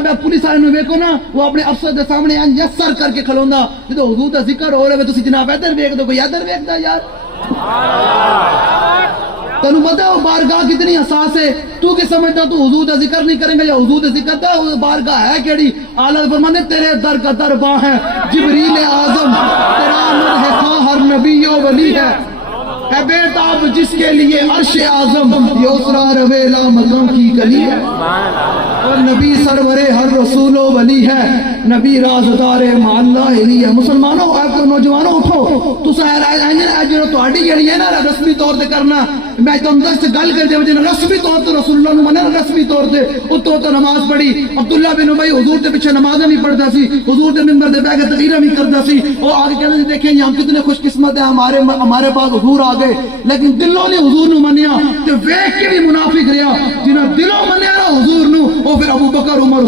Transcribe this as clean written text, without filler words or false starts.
جناب پولیس والے نوں ویکھو نا وہ اپنے افسر دے سامنے یس سر کر کے کھلوندا جدوں حضور دا ذکر ہو رہا ہے تسی جناب ادھر ویکھ دو کوئی ادھر ویکھدا یار تینوں پتہ ہے وہ بارگاہ کتنی حساس ہے تو کہ سمجھدا تو حضور دا ذکر نہیں کریں گا یا حضور دے ذکر دا وہ بارگاہ ہے کیڑی اعلیٰ فرمانے تیرے در کا درباں ہے جبریل اعظم تیرا مدح خواہ ہر نبی و ولی ہے اے بے تاب جس کے لیے عرش اعظم یہ اسرار ویلا مقام کی گلی ہے اور نبی سرور ہر رسول و ولی ہے نبی رازدار معلّہ علی ہے مسلمانوں اے تو نوجوانوں اٹھو تساں جو تہاڈی جڑی ہے نا رسمی طور تے کرنا میں تم دس گل کر دے جن رسمی طور تے رسول اللہ نو منن رسمی طور تے اتو تو نماز پڑھی عبداللہ بن ابی حضور دے پیچھے نمازیں بھی پڑھدا سی حضور دے منبر دے بیٹھ کے تقریراں بھی کردا سی اور آگے کہندے سی دیکھیں ہم کتنے خوش قسمت ہیں ہمارے پاس حضور آ گئے لیکن دلوں نے حضور نو منیا تے ویکھ کے بھی منافق رہیا جنہاں دلوں منیا نا حضور نو او پھر ابو بکر عمر